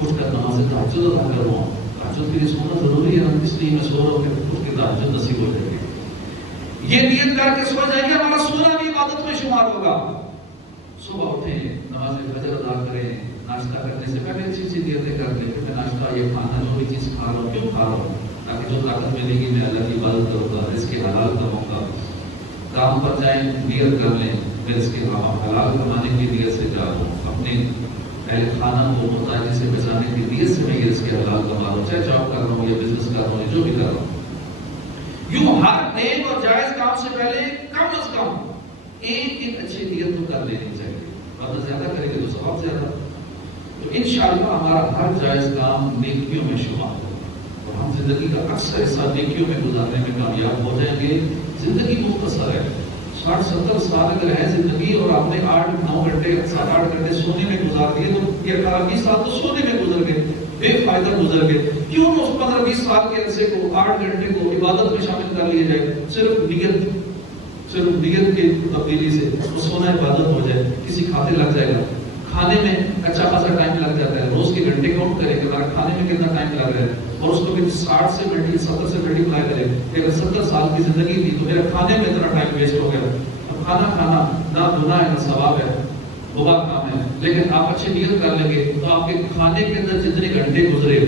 اٹھ کر نماز تہجد ادا کروں گا. تہجد کے لیے سونا ضروری ہے، اس لیے میں سو رہا ہوں کہ اٹھ کے تہجد نصیب ہو جائے گی. یہ نیت کر کے سو جائیں گے، ہمارا سونا بھی عبادت میں شمار ہوگا. صبح اٹھیں، نماز فجر ادا کریں، ناشتہ کرنے سے پہلے اچھی اچھی نیتیں کر لیں کہ میں ناشتہ یہ کھانا جو بھی چیز کھا رہا ہوں کیوں کھا رہا ہوں، تاکہ جو طاقت ملے گی میں اللہ کی عبادت کروں گا، رزق حلال کروں گا. کام پر جائیں نیت کر لیں میں رزق حلال کمانے کی نیت سے جا رہا ہوں، اپنے اہل خانہ کو محتاجی سے بچانے کی نیت سے میں یہ رزق حلال کما رہا ہوں، چاہے جاب کر رہا ہوں یا بزنس کر رہا ہوں، جو بھی کر رہا ہوں. یوں ہر نیک اور جائز کام سے پہلے کم از کم ایک اچھی نیت تو کر لینی چاہیے. بات زیادہ کریں گے تو ثواب زیادہ. تو انشاءاللہ ہمارا ہر جائز کام نیکیوں میں شمار ہوگا اور ہم زندگی کا اکثر حصہ نیکیوں میں گزارنے میں کامیاب ہو جائیں گے. زندگی مختصر ہے، 60-70 سال اگر ہے زندگی اور آپ نے 8-9 گھنٹے 7-8 گھنٹے سونے میں گزار دیے تو یہ 18-20 سال تو سونے میں گزر گئے، بے فائدہ گزر گئے. کیوں نہ اس 15-20 سال کے عرصے کو 8 گھنٹے کو عبادت میں شامل کر لیے جائے، صرف نیت کی تبدیلی سے وہ سونا عبادت ہو جائے، کسی کھاتے لگ جائے گا. کھانے میں اچھا خاصا ٹائم لگ جاتا ہے، روز کے گھنٹے کاؤنٹ کریں کہ ہمارا کھانے میں کتنا ٹائم لگ رہا ہے اور اس کو بھی 60 سے 70 سے ملٹیپلائی کریں کہ اگر 70 سال کی زندگی تھی تو میرا کھانے میں اتنا ٹائم ویسٹ ہو گیا. اب کھانا کھانا نہ گناہ ہے نہ ثواب ہے، بھلا کام ہے، لیکن آپ اچھی نیت کر لیں گے تو آپ کے کھانے کے اندر جتنے گھنٹے گزرے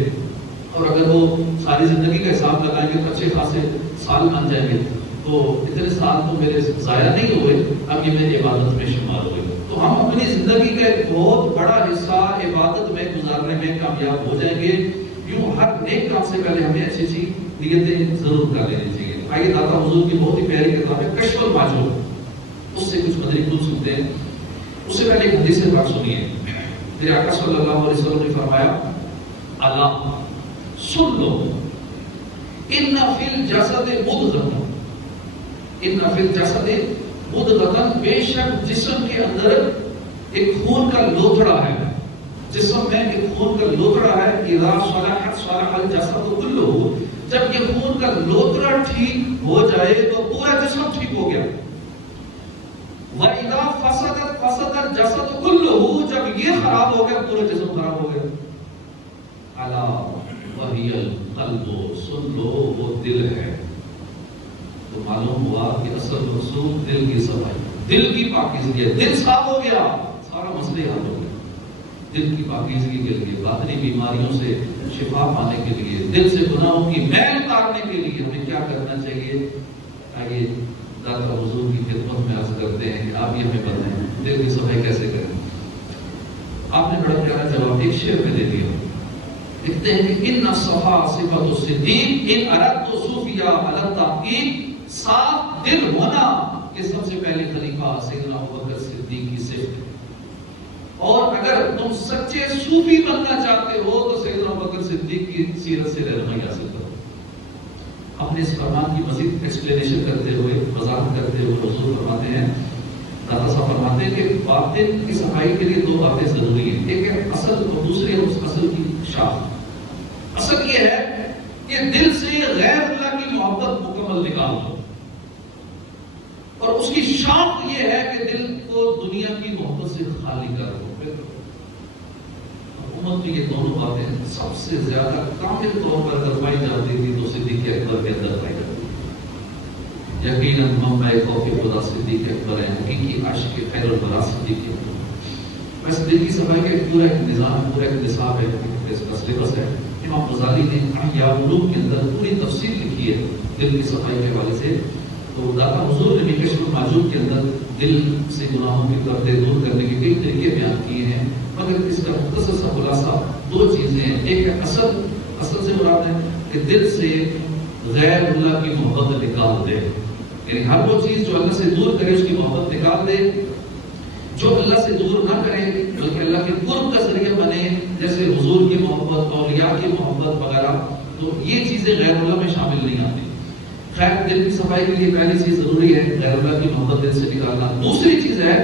اور اگر وہ ساری زندگی کا حساب لگائیں گے تو اچھے خاصے سال بن جائیں گے. تو اتنے سال تو میرے ضائع نہیں ہوئے، اب یہ میری عبادت میں شمار ہوئے. تو ہم اپنی زندگی کا ایک بہت بڑا حصہ عبادت میں گزارنے میں کامیاب ہو جائیں گے. یوں ہر نیک کام سے پہلے ہمیں اچھی اچھی نیتیں ضرور کر لینی چاہیے. آئیے داتا حضور کی بہت ہی پیاری کتاب ہے کشف المعجوب، اس سے کچھ مدری کل سنتے ہیں. اس سے پہلے ایک حدیث پاک سنیے. میرے آقا صلی اللہ علیہ وسلم نے فرمایا الا سن لو ان فی الجسد مضغۃ، ان فی الجسد مضغۃ، بے شک جسم کے اندر ایک خون کا لوتھڑا ہے. جسم میں ایک خون کا لوتھڑا ہے. اذا صلحت صلح الجسد كله، جب یہ خون کا لوتھڑا ٹھیک ہو جائے تو پورا جسم ٹھیک ہو گیا. وَإِذَا فَسَدَتْ فَسَدَ الْجَسَدُ كُلُّهُ، جب یہ خراب ہو گیا پورا جسم خراب ہو گیا. الا وَهِيَ الْقَلْبُ، سن لو وہ دل ہے. تو معلوم ہوا کہ اصل مقصود دل کی صفائی، دل کی پاکیزگی ہے. دل صاف ہو گیا سارا مسئلہ حل ہو گیا. دل کی پاکیزگی کے لیے، باطنی بیماریوں سے شفا پانے کے لیے، دل سے گناہوں کی میل اتارنے کے لیے ہمیں کیا کرنا چاہیے؟ آئیے داتا حضور کی خدمت میں عرض کرتے ہیں کہ آپ یہ ہمیں بتائیں دل کی صفائی کیسے کریں۔ آپ نے بڑا پیارا جواب ایک شعر میں دے دیا، لکھتے ہیں کہ ان الصفا صفت الصدیق ان اردت صوفیہ علی التحقیق، صاف دل ہونا کہ سب سے پہلے خلیفہ سیدنا ابوبکر صدیق کی صفت ہے، اور اگر تم سچے صوفی بننا چاہتے ہو تو سیدنا ابوبکر صدیق کی سیرت سے رہنمائی حاصل کرو۔ اپنے اس فرمان کی مزید ایکسپلینیشن کرتے ہوئے، وضاحت کرتے ہوئے حضور فرماتے ہیں، داتا صاحب فرماتے ہیں کہ باطن کی صفائی کے لیے دو باتیں ضروری ہیں، ایک ہے اصل اور دوسری ہے اس اصل کی شاخ۔ اصل یہ ہے کہ دل سے غیر اللہ کی محبت مکمل نکال دو، اور اس کی شاخ یہ ہے کہ دل کو دنیا کی محبت سے خالی کر دو۔ حکومت میں یہ دونوں باتیں سب سے زیادہ کامل طور پر اگر پائی جاتی تھی تو صدیق اکبر کے اندر پائی جاتی تھی۔ یقیناً منبع خوف خدا صدیق اکبر ہے، حقیقی عاشق خیر البرا صدیق اکبر۔ ویسے دل کی صفائی کا پورا ایک نظام، پورا ایک نصاب ہے، اس کا سلیبس ہے۔ امام غزالی نے احیاء العلوم کے اندر پوری تفصیل لکھی ہے دل کی صفائی کے حوالے سے۔ تو داتا حضور نے بھی کشف المعجوب کے اندر دل سے گناہوں کی پردے دور کرنے کے کئی طریقے بیان کیے ہیں، مگر اس کا مختصر سا خلاصہ دو چیزیں ہیں۔ ایک ہے اصل سے مراد ہے کہ دل سے غیر اللہ کی محبت نکال دے، یعنی ہر وہ چیز جو اللہ سے دور کرے اس کی محبت نکال دے، جو اللہ سے دور نہ کرے بلکہ اللہ کے قرب کا ذریعہ بنے، جیسے حضور کی محبت، اولیاء کی محبت وغیرہ، تو یہ چیزیں غیر اللہ میں شامل نہیں آتی۔ خیر دل کی صفائی کے لیے پہلی چیز ضروری ہے غیر اللہ کی محبت دل سے نکالنا۔ دوسری چیز ہے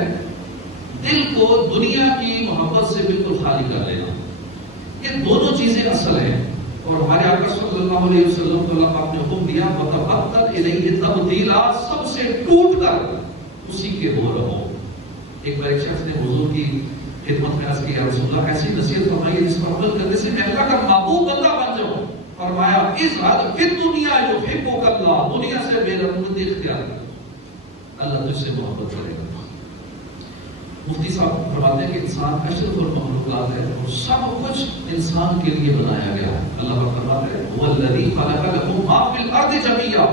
دل کو دنیا کی محبت سے بالکل خالی کر لینا۔ یہ دونوں چیزیں اصل ہیں، اور ہمارے آقا صلی اللہ علیہ وسلم کو اللہ پاک نے حکم دیا وَتَبَتَّلْ إِلَيْهِ تَبْتِيلًا، سب سے ٹوٹ کر اسی کے ہو رہو۔ ایک بار ایک شخص نے حضور کی خدمت میں عرض کیا، رسول اللہ ایسی نصیحت فرمائیے جس پر عمل کرنے سے میں اللہ کا محبوب بندہ بن جاؤں۔ فرمایا اذهب فی الدنیا یحبک اللہ، دنیا سے بے رغبتی اختیار کر، اللہ تجھ سے محبت کرے گا۔ مفتی صاحب فرماتے ہیں کہ انسان اشرف المخلوقات ہے اور سب کچھ انسان کے لیے بنایا گیا ہے۔ اللہ پاک فرماتے ہیں هو الذی خلق لکم ما فی الارض جمیعا،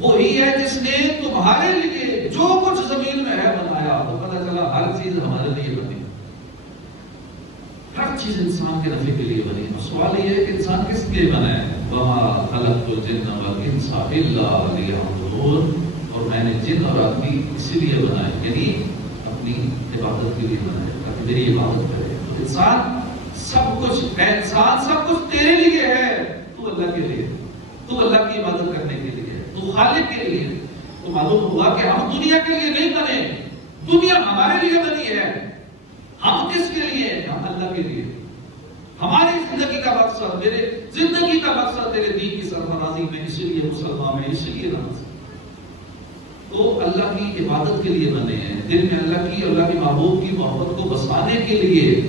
وہی ہے جس نے تمہارے لیے جو کچھ زمین میں ہے بنایا۔ تو پتہ چلا ہر چیز ہمارے لیے بنی، ہر چیز انسان کے نفع کے لیے بنی۔ سوال یہ ہے کہ انسان کس لیے بنا ہے؟ وَمَا خَلَقْتُ الْجِنَّ وَالْإِنسَ إِلَّا لِيَعْبُدُونِ، اور میں نے جن اور آدمی اسی لیے بنائے، یعنی اپنی عبادت کے لیے بنائے تاکہ میری عبادت کرے۔ انسان سب کچھ ہے، انسان سب کچھ تیرے لیے ہے، تو اللہ کے لیے، تو اللہ کی عبادت کرنے کے لیے، تو خالق کے لیے۔ تو معلوم ہوا کہ ہم دنیا کے لیے نہیں بنے، دنیا ہمارے لیے بنی ہے۔ ہم کس کے لیے؟ ہم اللہ کے لیے۔ ہماری زندگی کا مقصد، میرے زندگی کا مقصد تیرے دین کی سرفرازی میں، اسی لیے مسلمان میں، اسی لیے نماز۔ تو اللہ کی عبادت کے لیے بنے ہیں، دل میں اللہ کی، اللہ کے محبوب کی محبت کو بسانے کے لیے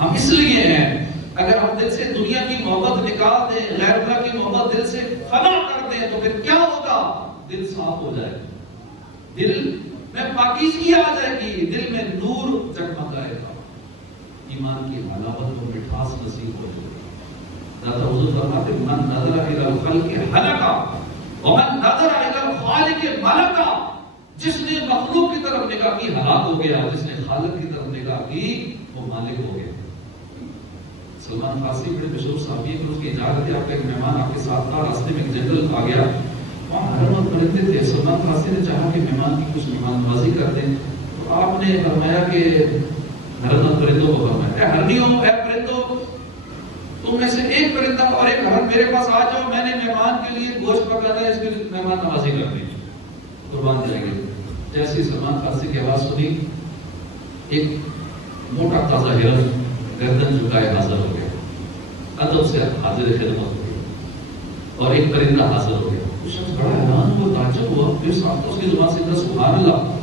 ہم اس لیے ہیں۔ اگر ہم دل سے دنیا کی محبت نکال دیں، غیر اللہ کی محبت دل سے فنا کر دیں، تو پھر کیا ہوگا؟ دل صاف ہو جائے گا، دل میں پاکیزگی آ جائے گی، دل میں نور جگمگائے گا، ایمان کی حلاوت و مٹھاس نصیب ہو جائے گی۔ داتا حضور فرماتے ہیں من نظر الی الخلق ہلکا ومن نظر الی الخالق ملکا، جس نے مخلوق کی طرف نگاہ کی ہلاک ہو گیا، جس نے خالق کی طرف نگاہ کی وہ مالک ہو گیا۔ سلمان فارسی بڑے مشہور صحابی ہیں کہ اس کی اجازت ہے، آپ کا ایک مہمان آپ کے ساتھ تھا، راستے میں ایک جنگل آ گیا، وہاں ہرن اور پرندے تھے۔ سلمان فارسی نے چاہا کہ مہمان کی کچھ مہمان نوازی کر دیں، تو آپ نے فرمایا کہ ہرن اور پرندوں کو فرمایا، اے ہرنیوں، اے پرندوں، تم میں سے ایک پرندہ اور ایک ہرن میرے پاس آ جاؤ، میں نے مہمان کے لیے گوشت پکانا ہے، اس کے لیے مہمان نوازی کر دی، قربان جائیں گے۔ جیسے سلمان فارسی کی آواز سنی، ایک موٹا تازہ ہرن گردن جھکائے حاضر ہو گیا، ادب سے حاضر خدمت ہو گئی، اور ایک پرندہ حاضر ہو گیا۔ وہ شخص بڑا حیران ہوا، تعجب ہوا، پھر ساتھ اس کی زبان سے کہا سبحان اللہ۔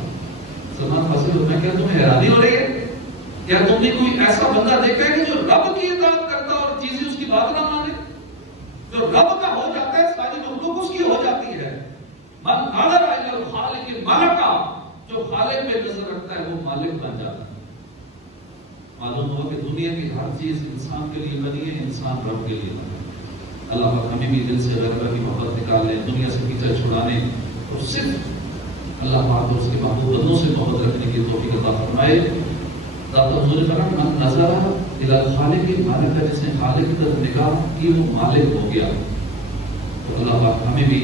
سلمان فارسی نے فرمایا کیا تمہیں حیرانی ہو رہی ہے؟ کیا تم نے کوئی ایسا بندہ دیکھا ہے کہ جو رب کی اطاعت کرتا اور چیزیں اس کی بات نہ مانے؟ جو رب کا ہو جاتا ہے ساری مخلوق اس کی ہو جاتی ہے۔ من نظر الی الخالق ملکا، جو خالق پہ نظر رکھتا ہے وہ مالک بن جاتا ہے۔ معلوم ہوا کہ دنیا کی ہر چیز انسان کے لیے بنی ہے، انسان رب کے لیے بنی ہے۔ اللہ پاک ہمیں بھی دل سے غیرت کی محبت نکال لیں، دنیا سے پیچھے چھڑانے اور صرف اللہ پاک اور اس کے محبوب بندوں سے محبت رکھنے کی توفیق عطا فرمائے۔ داتا حضور فرمان من نظر الی الخالق مالک، جس نے خالق کی طرف نگاہ کی وہ مالک ہو گیا۔ تو اللہ پاک ہمیں بھی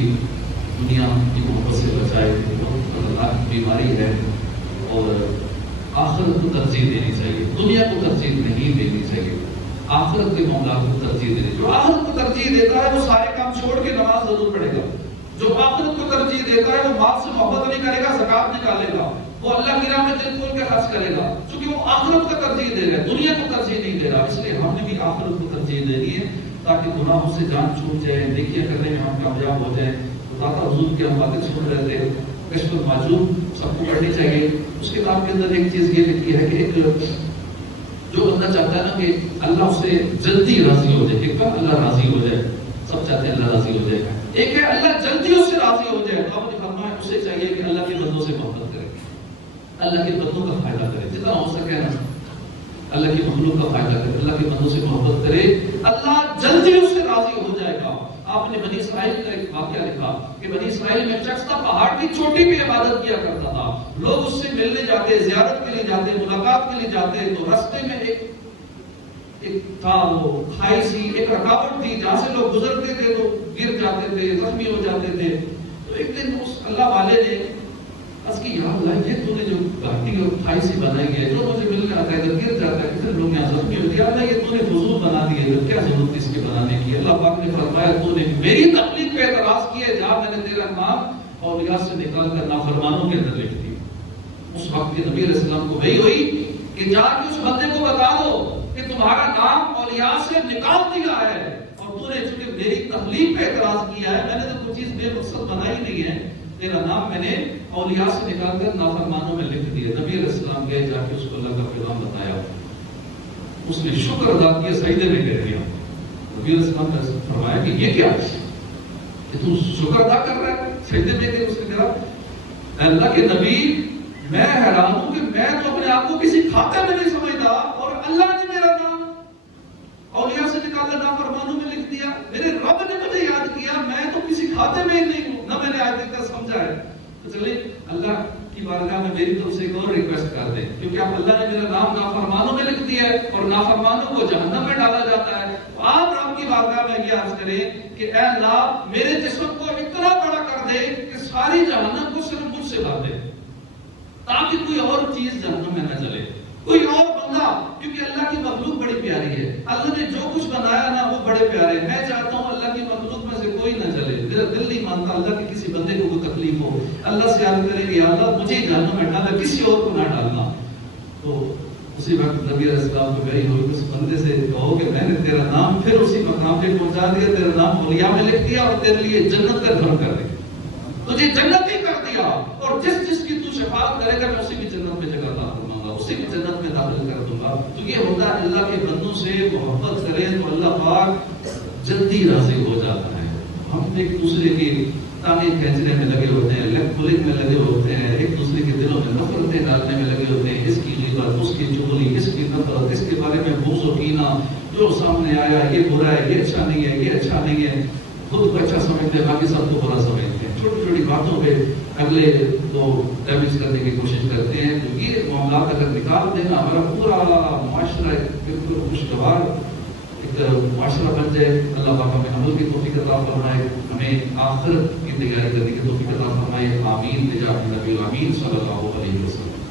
دنیا کی محبت سے بچائے، بہت خطرناک بیماری ہے، اور آخرت کو ترجیح دینی چاہیے، دنیا کو ترجیح نہیں دینی چاہیے، آخرت کے معاملات کو ترجیح دینی۔ جو آخرت کو ترجیح دیتا ہے وہ سارے کام چھوڑ کے نماز ضرور پڑھے گا، جو آخرت کو ترجیح دیتا ہے وہ مال سے محبت نہیں کرے گا، زکات نکالے گا، وہ اللہ کی راہ میں دل کھول کے خرچ کرے گا، کیونکہ وہ آخرت کو ترجیح دے رہا ہے، دنیا کو ترجیح نہیں دے رہا۔ اس لیے ہم نے بھی آخرت کو ترجیح دینی ہے تاکہ گناہوں سے جان چھوٹ جائے، نیکیاں کرنے میں ہم کامیاب ہو جائیں۔ داتا حضور کی ہم باتیں سن رہے تھے، کشف المعجوب سب کو پڑھنی چاہیے۔ اس کتاب کے اندر ایک چیز یہ لکھی ہے کہ ایک جو بندہ چاہتا ہے نا کہ اللہ اس سے جلدی راضی ہو جائے، ایک بار اللہ راضی ہو جائے، سب چاہتے ہیں اللہ راضی ہو جائے، ایک ہے اللہ جلدی اس سے راضی ہو جائے۔ تو آپ نے فرمایا اسے چاہیے کہ اللہ کے بندوں سے محبت کرے، اللہ کے بندوں کا فائدہ کرے، جتنا ہو سکے نا اللہ کی مخلوق کا فائدہ کرے، اللہ کے بندوں سے محبت کرے، اللہ جلدی اس سے راضی ہو جائے گا۔ آپ نے بنی اسرائیل کا ایک واقعہ لکھا کہ بنی اسرائیل میں شخص تھا، پہاڑ کی چوٹی پہ عبادت کیا کرتا تھا، لوگ اس سے ملنے جاتے، زیارت کے لیے جاتے، ملاقات کے لیے جاتے، تو راستے میں ایک تھا وہ کھائی سی، ایک رکاوٹ تھی جہاں سے لوگ گزرتے تھے تو گر جاتے تھے، زخمی ہو جاتے تھے۔ تو ایک دن اس اللہ والے نے اس کی یاد لائی کہ تو نے جو گھاٹی اور کھائی سی بنائی ہے، جو مجھے مل جاتا ہے ادھر گر جاتا ہے، کتنے لوگ یہاں زخمی ہوتے ہیں، اللہ یہ تو نے فضول بنا دی ہے، کیا ضرورت تھی اس کے بنانے کی؟ اللہ پاک نے فرمایا تو نے میری تخلیق پہ اعتراض کیا ہے، جہاں میں نے تیرا نام اور ریاض سے نکال کر نافرمانوں کے اندر لکھ دی۔ اس وقت کے نبی علیہ السلام کو وہی ہوئی کہ جا کے اس بندے کو بتا دو کہ تمہارا نام اور ریاض سے نکال دیا ہے، اور تو نے چونکہ میری تخلیق پہ اعتراض کیا ہے، میں نے تو کوئی چیز بے مقصد بنائی نہیں ہے، تیرا نام میں نے اولیاء سے نکال کر نافرمانوں میں لکھ دیا۔ نبی علیہ السلام گئے، جا کے اس کو اللہ کا پیغام بتایا، اس نے شکر ادا کیا، سجدے میں گر گیا۔ نبی علیہ السلام نے فرمایا کہ یہ کیا ہے کہ تو شکر ادا کر رہا ہے، سجدے میں گر؟ اس نے کہا اللہ کے نبی میں حیران ہوں کہ میں تو اپنے آپ کو کسی کھاتے میں نہیں سمجھتا، اور اللہ نے میرا نام اولیاء سے نکال کر نافرمانوں میں لکھ دیا، میرے رب نے مجھے یاد کیا، میں تو کسی کھاتے میں ہی نہیں ہوں، نہ میں نے آج تک سمجھا ہے۔ تو چلے اللہ کی بارگاہ میں میری طرف سے ایک اور ریکویسٹ کر دیں، کیونکہ اب اللہ نے میرا نام نافرمانوں میں لکھ دیا ہے اور نافرمانوں کو جہنم میں ڈالا جاتا ہے، تو آپ رب کی بارگاہ میں یہ عرض کریں کہ اے اللہ میرے جسم کو اتنا بڑا کر دے کہ ساری جہنم کو صرف مجھ سے بھر دے، تاکہ کوئی اور چیز جہنم میں نہ چلے، کوئی اور بندہ، کیونکہ اللہ کی مخلوق بڑی پیاری ہے، اللہ نے جو کچھ بنایا نا وہ بڑے پیارے، میں چاہتا ہوں اللہ کی مخلوق میں سے کوئی نہ چلے، میرا دل نہیں مانتا اللہ کہ کسی بندے کو کوئی تکلیف ہو، اللہ سے عرض کرے کہ یا اللہ مجھے جہنم میں ڈالنا، کسی اور کو نہ ڈالنا۔ تو اسی وقت نبی علیہ السلام کو وحی ہوئی، اس بندے سے کہو کہ میں نے تیرا نام پھر اسی مقام پہ پہنچا دیا، تیرا نام اولیاء میں لکھ دیا اور تیرے لیے جنت کا گھر کر دیا، تجھے جنت ہی کر دیا، اور جس جس کی تو شفاعت کرے گا میں اسی کی جنت میں جگہ عطا فرماؤں گا، اسی کی جنت میں داخل کر دوں گا۔ تو یہ ہوتا ہے اللہ کے بندوں سے محبت کریں تو اللہ پاک جلدی راضی ہو جاتا ہے۔ ہم ایک دوسرے کی ٹانگیں کھینچنے میں لگے ہوتے ہیں، لیگ پولنگ میں لگے ہوتے ہیں، ایک دوسرے کے دلوں میں نفرتیں ڈالنے میں لگے ہوتے ہیں، اس کی غیبت، اس کی چغلی، اس کی نفرت، اس کے بارے میں بغض و کینہ، جو سامنے آیا یہ برا ہے، یہ اچھا نہیں ہے، یہ اچھا نہیں ہے، خود کو اچھا سمجھتے ہیں، باقی سب کو برا سمجھتے ہیں، چھوٹی چھوٹی باتوں پہ اگلے کو ڈیمیج کرنے کی کوشش کرتے ہیں۔ تو یہ معاملات اگر نکال دینا، ہمارا پورا معاشرہ بالکل خوشگوار ایک معاشرہ بن جائے، اللہ پاک ہمیں عمل کی توفیق عطا فرمائے، ہمیں آخرت کی تیاری کرنے کی توفیق عطا فرمائے، آمین بجاہ نبی الامین صلی اللہ علیہ وسلم۔